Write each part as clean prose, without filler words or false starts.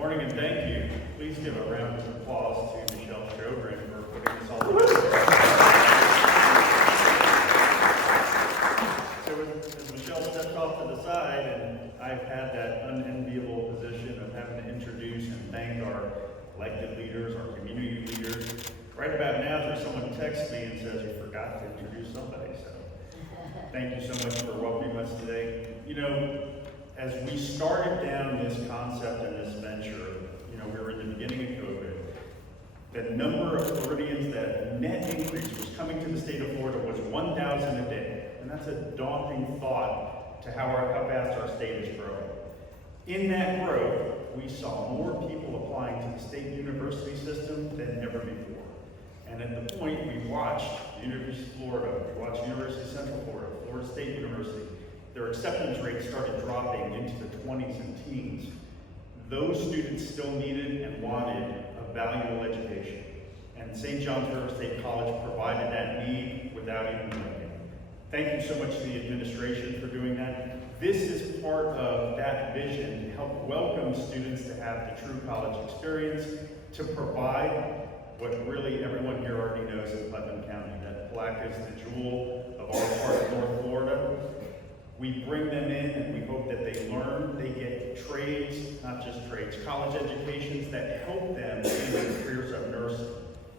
morning and thank you. Please give a round of applause to Michelle Sjogren for putting this all together. So as Michelle steps off to the side, and I've had that unenviable position of having to introduce and thank our elected leaders, our community leaders. Right about now, there's someone texts me and says, you forgot to introduce somebody. So thank you so much for welcoming us today. You know, as we started down this concept and this venture, we were in the beginning of COVID, the number of Floridians that net increase was coming to the state of Florida was 1,000 a day. And that's a daunting thought to how fast our state is growing. In that growth, we saw more people applying to the state university system than ever before. And at the point, we watched the University of Florida, we watched University of Central Florida, Florida State University, their acceptance rates started dropping into the 20s and teens. Those students still needed and wanted a valuable education. And St. John's River State College provided that need without even looking. Thank you so much to the administration for doing that. This is part of that vision to help welcome students to have the true college experience, to provide what really everyone here already knows in Putnam County, that Black is the jewel of our part of North Florida. We bring them in and we hope that they learn, they get trades, not just trades, college educations that help them in the careers of nursing,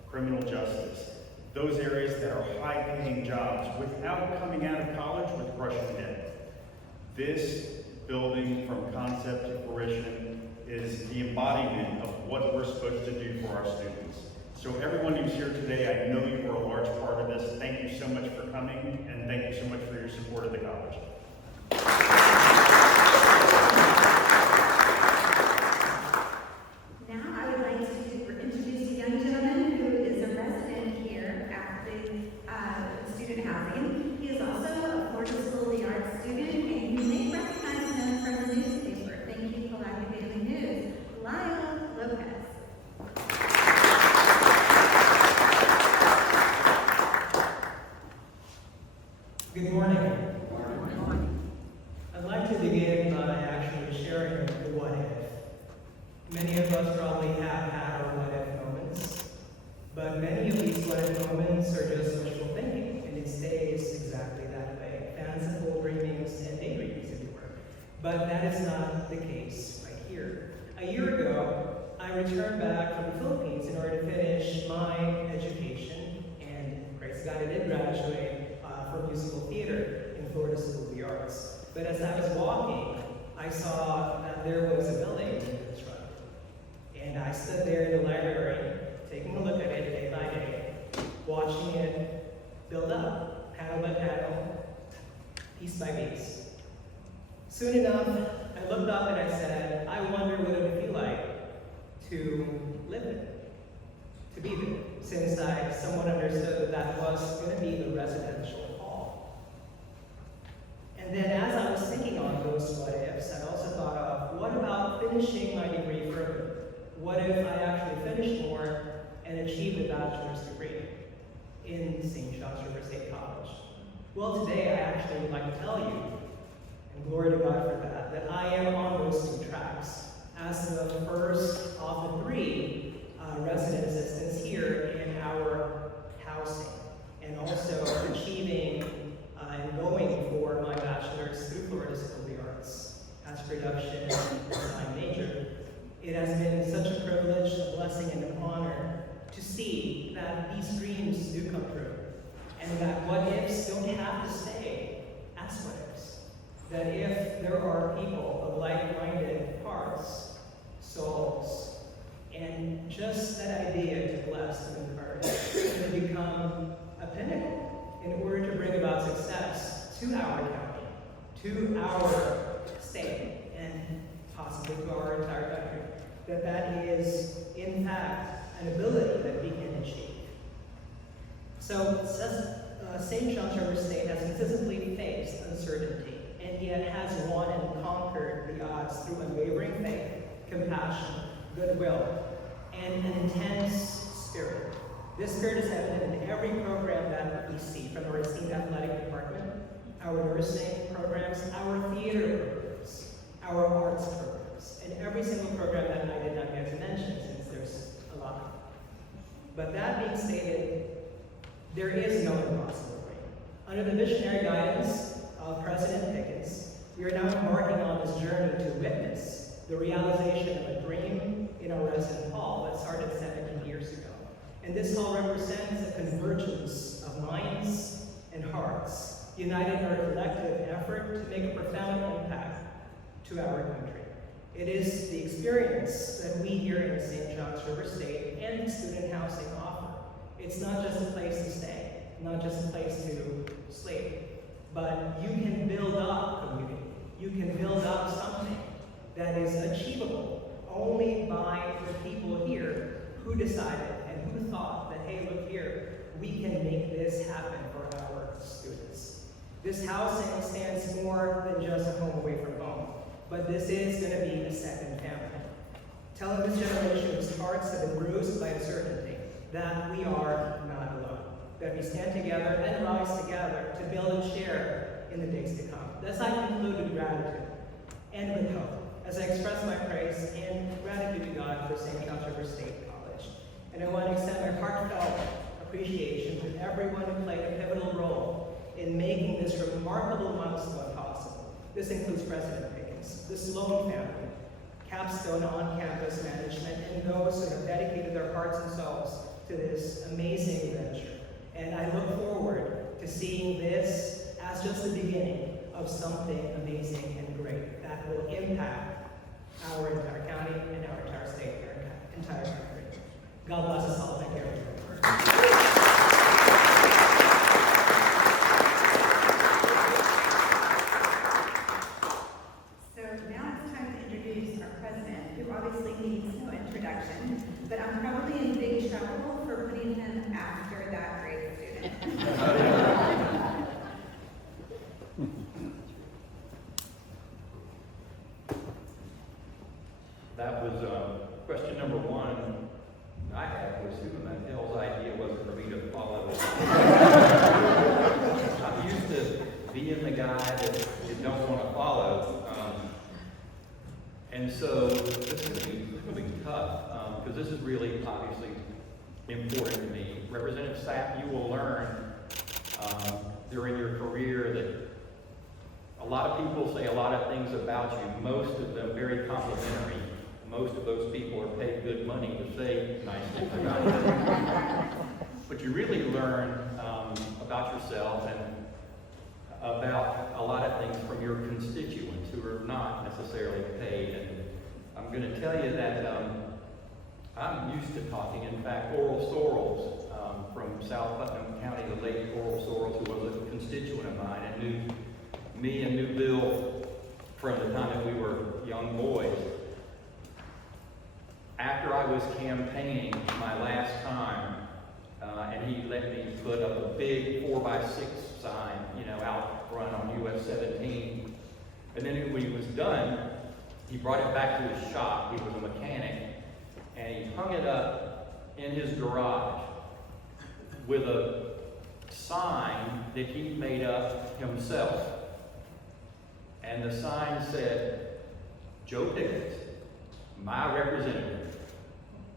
criminal justice, those areas that are high-paying jobs without coming out of college with crushing debt. This building from concept to fruition is the embodiment of what we're supposed to do for our students. So everyone who's here today, I know you were a large part of this. Thank you so much for coming, and thank you so much for your support of the college. Now I would like to introduce a young gentleman who is a resident here at the student housing. He is also a Florida School of the Arts student, and you may recognize him from the newspaper. Thank you, Pulaski Daily News. Lyle Lopez. Good morning. I'd like to begin by actually sharing the what if. Many of us probably have had our what if moments, but many of these what if moments are just wishful thinking, and it stays exactly that way. Fanciful dreamings and daydreamings, if you were. But that is not the case right here. A year ago, I returned back from the Philippines in order to finish my education, and praise God, I did graduate for musical theater in Florida School of the Arts. But as I was walking, I saw that there was a building being constructed. And I stood there in the library, taking a look at it day by day, watching it build up, panel by panel, piece by piece. Soon enough, I looked up and I said, I wonder what it would feel like to live there, to be there, since I somewhat understood that that was going to be the residential hall. And then as I was thinking on those what ifs, I also thought of, what about finishing my degree further? What if I actually finished more and achieved a bachelor's degree in St. John's River State College? Well, today I actually would like to tell you, and glory to God for that I am on those two tracks as the first of the three resident assistants here in our housing, and also achieving and going for my bachelor's through Florida School of the Arts as production design major. It has been such a privilege, a blessing, and an honor to see that these dreams do come true, and that what ifs don't have to stay as what ifs. That if there are people of like-minded hearts, souls, and just that idea to bless and encourage, to become a pinnacle in order to bring about success to our county, to our state, and possibly to our entire country, that is, in fact, an ability that we can achieve. So, St. John's River State has consistently faced uncertainty, and yet has won and conquered the odds through unwavering faith, compassion, goodwill, and an intense spirit. This spirit is evident in every program that we see, from our esteemed athletic department, our nursing programs, our theater programs, our arts programs. resources, and every single program that I did not get to mention since there's a lot. But that being stated, there is no impossible dream. Under the visionary guidance of President Pickens, we are now embarking on this journey to witness the realization of a dream in our resident hall that started 17 years ago. And this hall represents a convergence of minds and hearts, united in our collective effort to make a profound impact to our country. It is the experience that we here in St. John's River State and student housing offer. It's not just a place to stay, not just a place to sleep, but you can build up community. You can build up something that is achievable only by the people here who decided and who thought that, hey, look here, we can make this happen for our students. This housing stands more than just a home away from home, but this is going to be a second family. Telling this generation whose hearts have been bruised by uncertainty that we are not alone, that we stand together and rise together to build and share in the days to come. Thus I conclude with gratitude and with hope as I express my praise and gratitude to God for St. John's River State College. And I want to extend my heartfelt appreciation to everyone who played a pivotal role in making this remarkable milestone possible. This includes President Pickens, the Sloan family, Capstone on-campus management, and those who have dedicated their hearts and souls to this amazing venture. And I look forward to seeing this as just the beginning of something amazing and great that will impact our entire county and our entire state and our entire country. God bless us all. Thank you, everyone. So now it's time to introduce our president, who obviously needs no introduction, but I'm probably in big trouble for putting him after that great student. That was question number one I had was who in the hell's idea was it for me to follow? I'm used to being the guy that you don't want to follow. And so this is going to be tough because this is really obviously important to me. Representative Sapp, you will learn during your career that a lot of people say a lot of things about you, most of them very complimentary. Most of those people are paid good money to say nice things about you. But you really learn about yourself and about a lot of things from your constituents who are not necessarily paid. And I'm going to tell you that I'm used to talking. In fact, Oral Sorrells from South Putnam County, the late Oral Sorrells, who was a constituent of mine and knew me and knew Bill from the time that we were young boys. After I was campaigning my last time, and he let me put up a big 4x6 sign, out front on US 17. And then when he was done, he brought it back to his shop. He was a mechanic, and he hung it up in his garage with a sign that he made up himself. And the sign said, "Joe Pickens, my representative.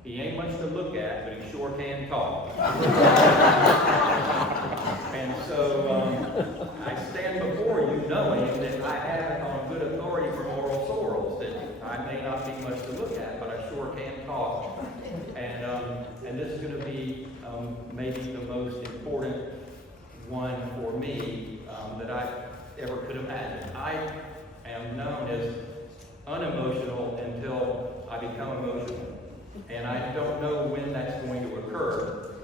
He ain't much to look at, but he sure can talk." And so I stand before you knowing that I have it on good authority from Oral Sorrells that I may not be much to look at, but I sure can talk. And this is going to be maybe the most important one for me that I ever could imagine. I am known as unemotional until I become emotional. And I don't know when that's going to occur,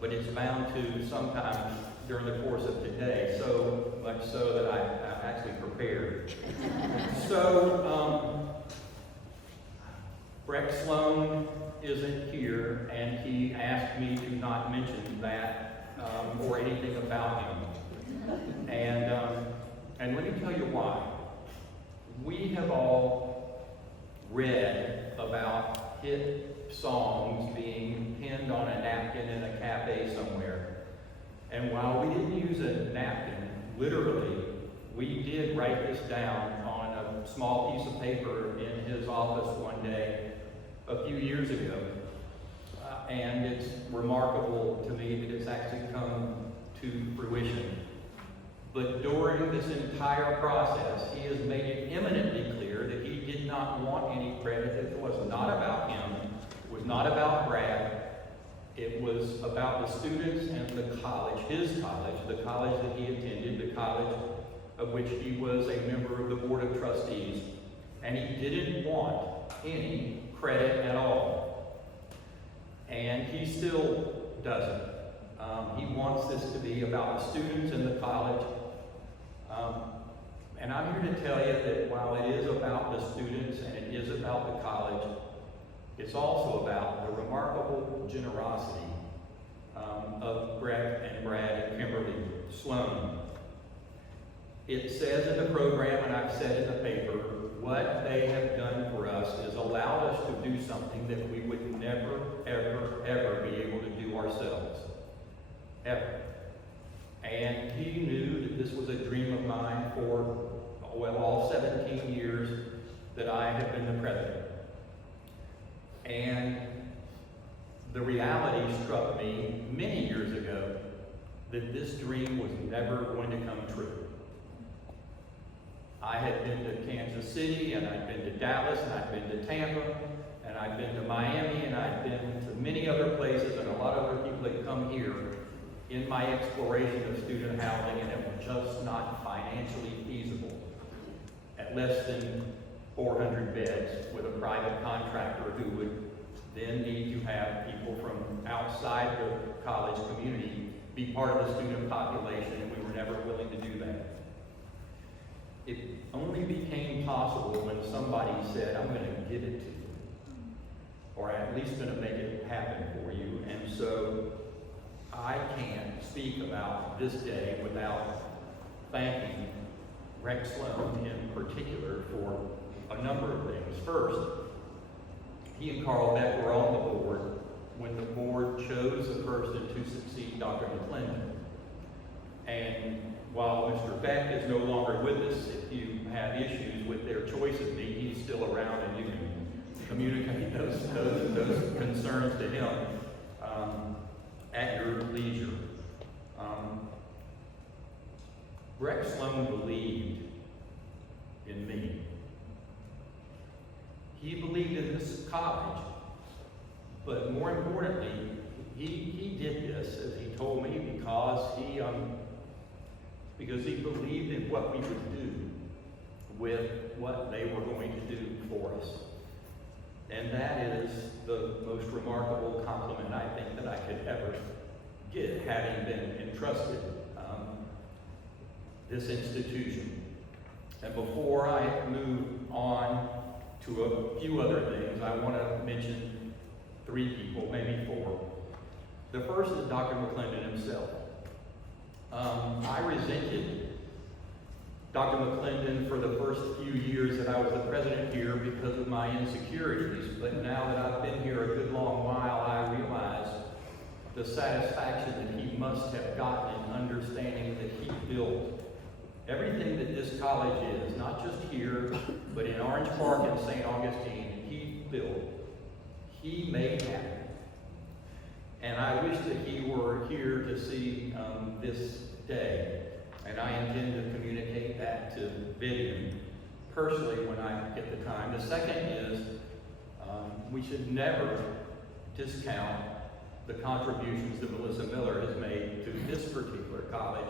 but it's bound to sometime during the course of today, so much so that I'm actually prepared. So, Breck Sloan isn't here, and he asked me to not mention that or anything about him. And let me tell you why. We have all read about hit songs being pinned on a napkin in a cafe somewhere. And while we didn't use a napkin, literally, we did write this down on a small piece of paper in his office one day a few years ago. And it's remarkable to me that it's actually come to fruition. But during this entire process, he has made it eminently clear that he did not want any credit. It was not about him. It was not about Brad. It was about the students and the college, his college, the college that he attended, the college of which he was a member of the Board of Trustees. And he didn't want any credit at all. And he still doesn't. He wants this to be about the students and the college. And I'm here to tell you that while it is about the students and it is about the college, it's also about the remarkable generosity of Brett and Brad and Kimberly Sloan. It says in the program, and I've said in the paper, what they have done for us is allowed us to do something that we would never, ever, ever be able to do ourselves. Ever. And he knew that this was a dream of mine for, well, all 17 years that I have been the president. And the reality struck me many years ago that this dream was never going to come true. I had been to Kansas City, and I'd been to Dallas, and I'd been to Tampa, and I'd been to Miami, and I'd been to many other places, and a lot of other people that come here in my exploration of student housing, and it was just not financially feasible. At less than 400 beds with a private contractor who would then need to have people from outside the college community be part of the student population, and we were never willing to do that. It only became possible when somebody said, I'm going to give it to you, or I'm at least going to make it happen for you. And so I can't speak about this day without thanking Rex Sloan in particular for a number of things. First, he and Carl Beck were on the board when the board chose a person to succeed Dr. McClendon. And while Mr. Beck is no longer with us, if you have issues with their choice of me, he's still around and you can communicate those concerns to him at your leisure. Rex Sloan believed in me. He believed in this college, but more importantly, he did this, as he told me, because he believed in what we would do with what they were going to do for us. And that is the most remarkable compliment I think that I could ever get, having been entrusted this institution. And before I move on to a few other things, I want to mention 3 people, maybe 4. The first is Dr. McClendon himself. I resented Dr. McClendon for the first few years that I was the president here because of my insecurities, but now that I've been here a good long while, I realize the satisfaction that he must have gotten in understanding that he built everything that this college is, not just here, but in Orange Park and St. Augustine, he built. He made happen. And I wish that he were here to see this day. And I intend to communicate that to Vivian personally when I get the time. The second is we should never discount the contributions that Melissa Miller has made to this particular college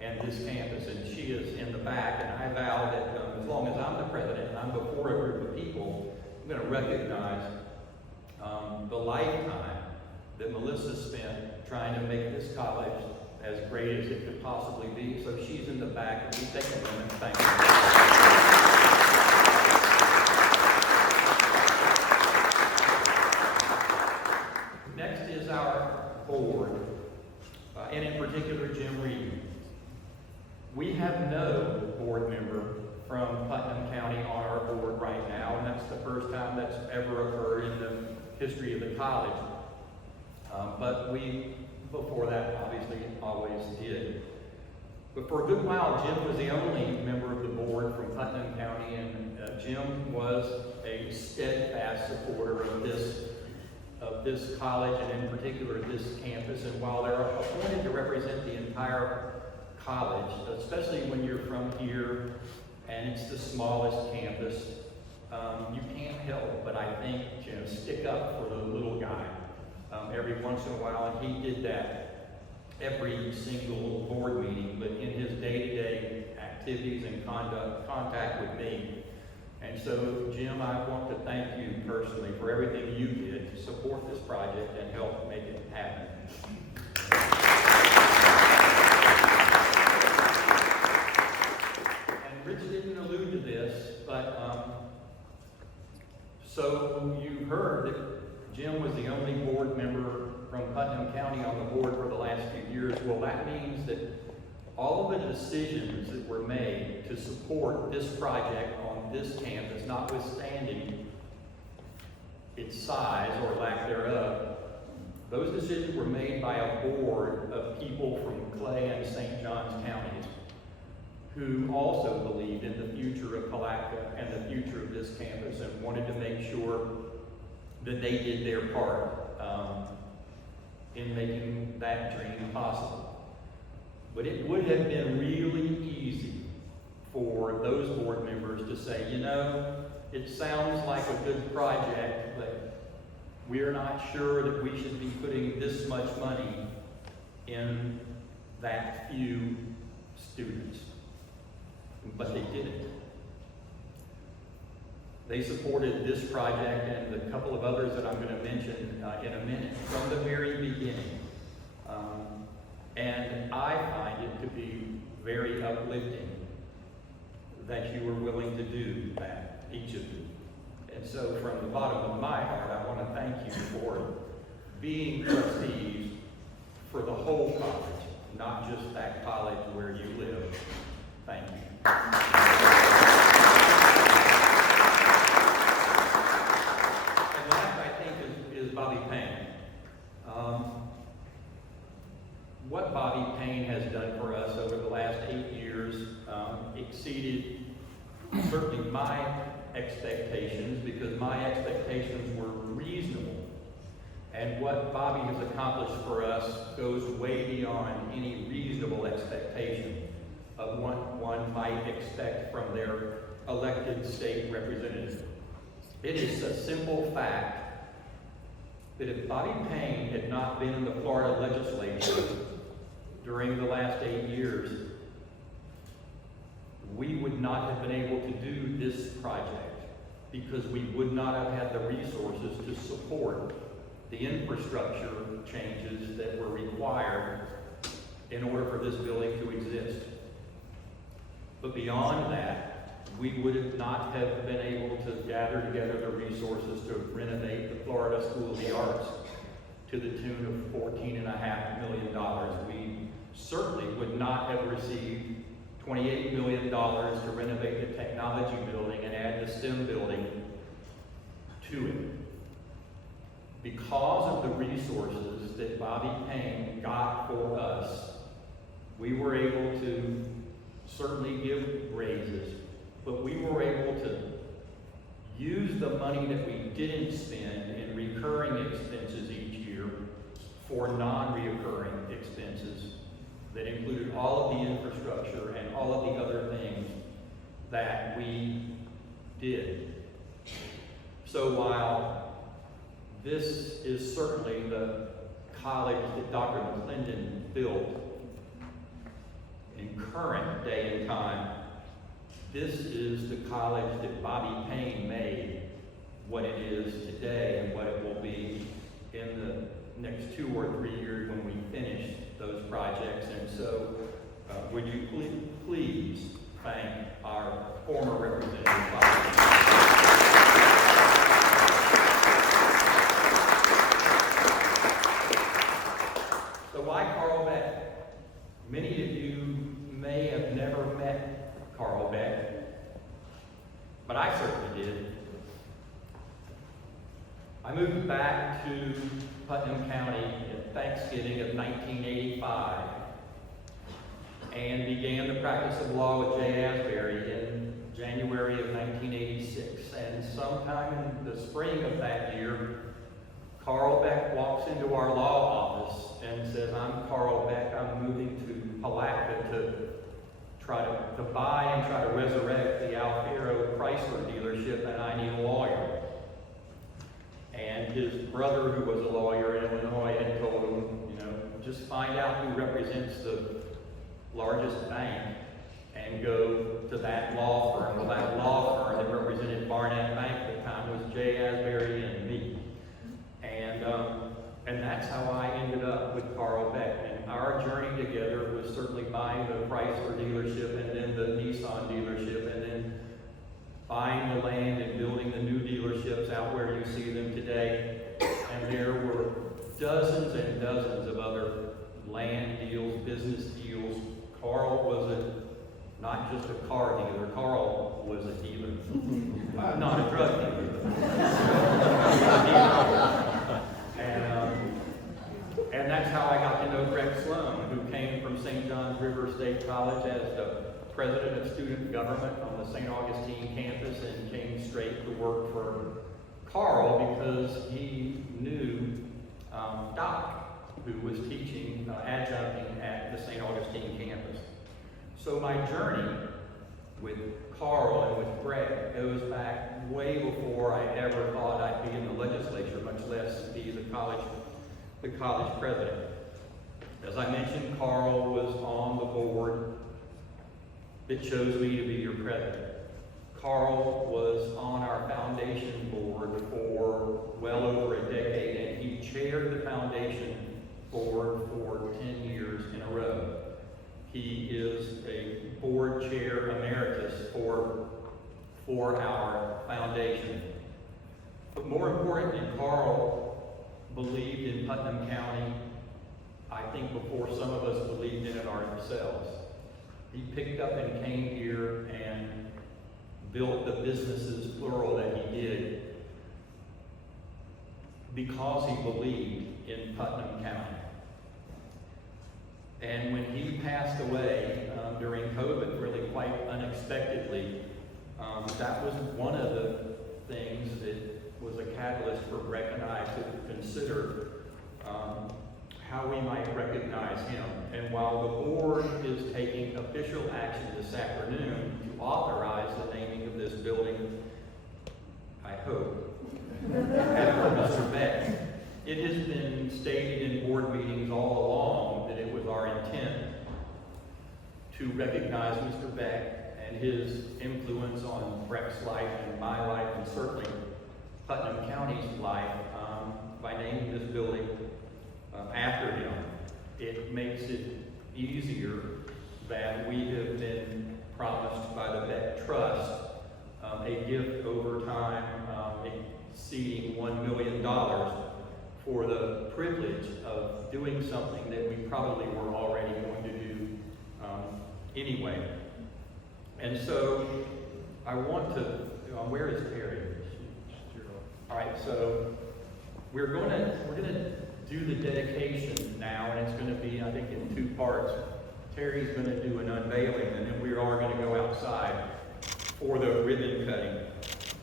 and this campus. And she is in the back, and I vow that as long as I'm the president and I'm before a group of people, I'm going to recognize the lifetime that Melissa spent trying to make this college as great as it could possibly be. So she's in the back, and we take a moment. Thank you. Next is our board, and in particular Jim Reed. We have no board member from Putnam County on our board right now, and that's the first time that's ever occurred in the history of the college. But we, before that, obviously always did. But for a good while, Jim was the only member of the board from Putnam County, and Jim was a steadfast supporter of this college, and in particular this campus. And while they're appointed to represent the entire college, especially when you're from here and it's the smallest campus, you can't help but, I think, Jim, stick up for the little guy every once in a while, and he did that every single board meeting, but in his day-to-day activities and contact with me. And so, Jim, I want to thank you personally for everything you did to support this project and help make it happen. And Rich didn't allude to this, but so you heard that Jim was the only board member from Putnam County on the board for the last few years. Well, that means that all of the decisions that were made to support this project on this campus, notwithstanding its size or lack thereof, those decisions were made by a board of people from Clay and St. Johns counties who also believed in the future of Palatka and the future of this campus and wanted to make sure that they did their part in making that dream possible. But it would have been really easy for those board members to say, you know, it sounds like a good project, but we're not sure that we should be putting this much money in that few students. But they didn't. They supported this project and the couple of others that I'm going to mention in a minute from the very beginning. And I find it to be very uplifting that you were willing to do that, each of you. And so from the bottom of my heart, I want to thank you for being trustees for the whole college, not just that college where you live. Thank you. And last, I think, is Bobby Payne. What Bobby Payne has done for us over the last 8 years exceeded certainly my expectations, because my expectations were reasonable. And what Bobby has accomplished for us goes way beyond any reasonable expectation of what one might expect from their elected state representative. It is a simple fact that if Bobby Payne had not been in the Florida legislature during the last 8 years, we would not have been able to do this project, because we would not have had the resources to support the infrastructure changes that were required in order for this building to exist. But beyond that, we would not have been able to gather together the resources to renovate the Florida School of the Arts to the tune of $14.5 million. We certainly would not have received $28 million to renovate the technology building and add the STEM building to it. Because of the resources that Bobby Payne got for us, we were able to certainly give raises, but we were able to use the money that we didn't spend in recurring expenses each year for non-reoccurring expenses that included all of the infrastructure and all of the other things that we did. So while this is certainly the college that Dr. McClendon built in current day and time, this is the college that Bobby Payne made what it is today and what it will be in the next 2 or 3 years when we finish those projects. And so would you please thank our former representative, Bobby. So why Carl Beck? Many of you may have never met Carl Beck, but I certainly did. I moved back to Putnam County at Thanksgiving of 1985, and began the practice of law with Jay Asbury in January of 1986. And sometime in the spring of that year, Carl Beck walks into our law office and says, "I'm Carl Beck. I'm moving to Palatka to try to buy and try to resurrect the Alfaro Chrysler dealership, and I need a lawyer." And his brother, who was a lawyer in Illinois, had told him, just find out who represents the largest bank and go to that law firm. Well, that law firm that represented Barnett Bank at the time was Jay Asbury and me. And that's how I ended up with Carl Beck. And our journey together was certainly buying the Chrysler dealership and then the Nissan dealership and then buying the land and building the new dealerships out where you see them today. And there were dozens and dozens of other land deals, business deals. Carl was not just a car dealer, Carl was a dealer. Not a drug dealer. And that's how I got to know Greg Sloan, who came from St. John's River State College as the president of student government on the St. Augustine campus and came straight to work for Carl because he knew Doc, who was teaching adjuncting at the St. Augustine campus. So my journey with Carl and with Greg goes back way before I ever thought I'd be in the legislature, much less be the college president. As I mentioned, Carl was on the board that chose me to be your president. Carl was on our foundation board for well over a decade, and he chaired the foundation board for 10 years in a row. He is a board chair emeritus for our foundation. But more importantly, Carl believed in Putnam County, I think before some of us believed in it ourselves. He picked up and came here and built the businesses, plural, that he did because he believed in Putnam County. And when he passed away during COVID, really quite unexpectedly, that was one of the things that was a catalyst for Breck and I to consider how we might recognize him. And while the board is taking official action this afternoon to authorize the naming of this building, I hope, after Mr. Beck, it has been stated in board meetings all along that it was our intent to recognize Mr. Beck and his influence on Breck's life and my life, and certainly Putnam County's life, by naming this building after him. It makes it easier that we have been promised by the Beck Trust a gift over time exceeding $1 million for the privilege of doing something that we probably were already going to do anyway. And so I want to, where is Terry? All right, so we're gonna do the dedication now, and it's gonna be, I think, in 2 parts. Terry's gonna do an unveiling, and then we are gonna go outside for the ribbon cutting.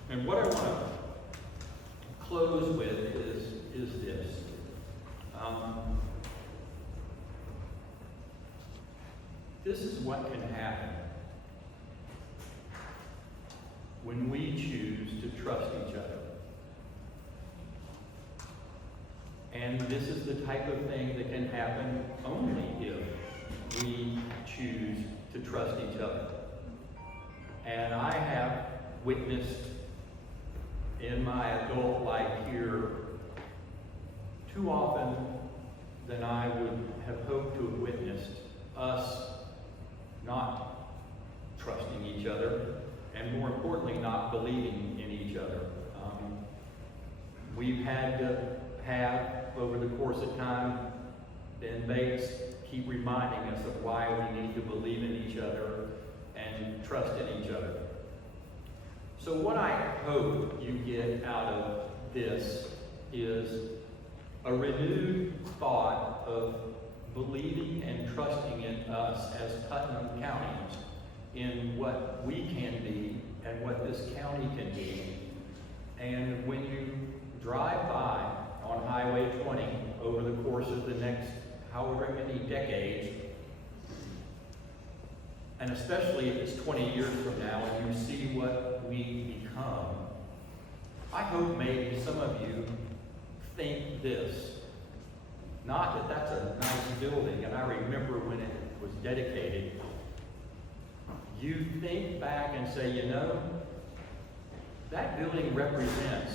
And what I want to close with is this. This is what can happen when we choose to trust each other. And this is the type of thing that can happen only if we choose to trust each other. And I have witnessed in my adult life here too often than I would have hoped to have witnessed us not trusting each other, and more importantly, not believing in each other. We've had to have, over the course of time, Ben Bates keep reminding us of why we need to believe in each other and trust in each other. So what I hope you get out of this is a renewed thought of believing and trusting in us as Putnam Counties in what we can be and what this county can be. And when you drive by on Highway 20 over the course of the next however many decades, and especially if it's 20 years from now and you see what we become, I hope maybe some of you think this. Not that that's a nice building, and I remember when it was dedicated. You think back and say, you know, that building represents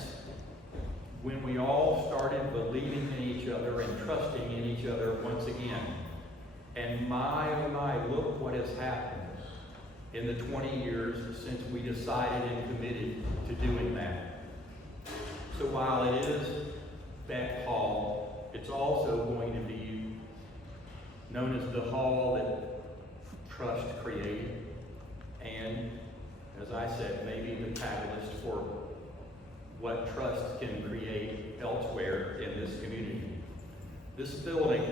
when we all started believing in each other and trusting in each other once again. And my, oh my, look what has happened in the 20 years since we decided and committed to doing that. So while it is Beck Hall, it's also going to be known as the hall that trust created. And as I said, maybe the catalyst for what trust can create elsewhere in this community. This building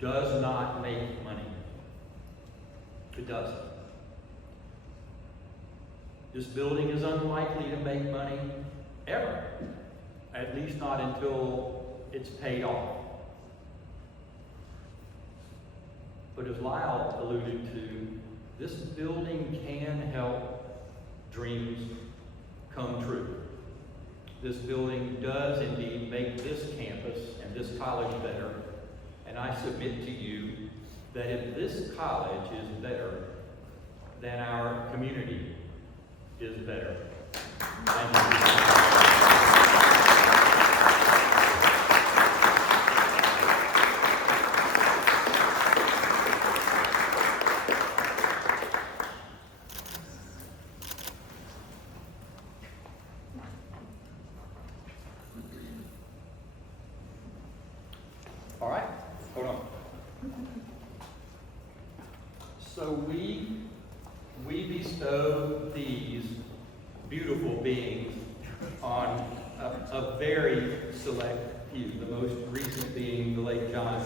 does not make money. It doesn't. This building is unlikely to make money ever, at least not until it's paid off. But as Lyle alluded to, this building can help dreams come true. This building does indeed make this campus and this college better. And I submit to you that if this college is better, then our community is better. Thank you. All right, hold on. So we bestow these beautiful beings on a very select few, the most recent being the late John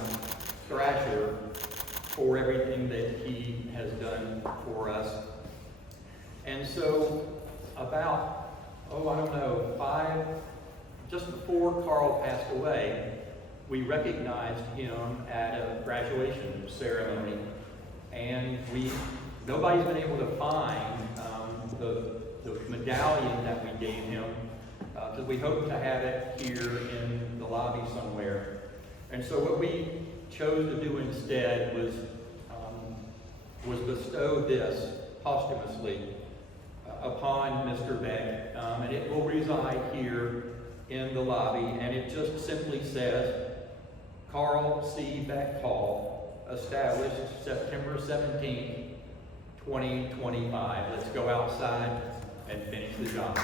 Thrasher, for everything that he has done for us. And so about, just before Carl passed away, we recognized him at a graduation ceremony, and nobody's been able to find the medallion that we gave him, because we hope to have it here in the lobby somewhere. And so what we chose to do instead was bestow this posthumously upon Mr. Beck, and it will reside here in the lobby, and it just simply says, Carl C. Beck Hall, established September 17, 2025. Let's go outside and finish the job.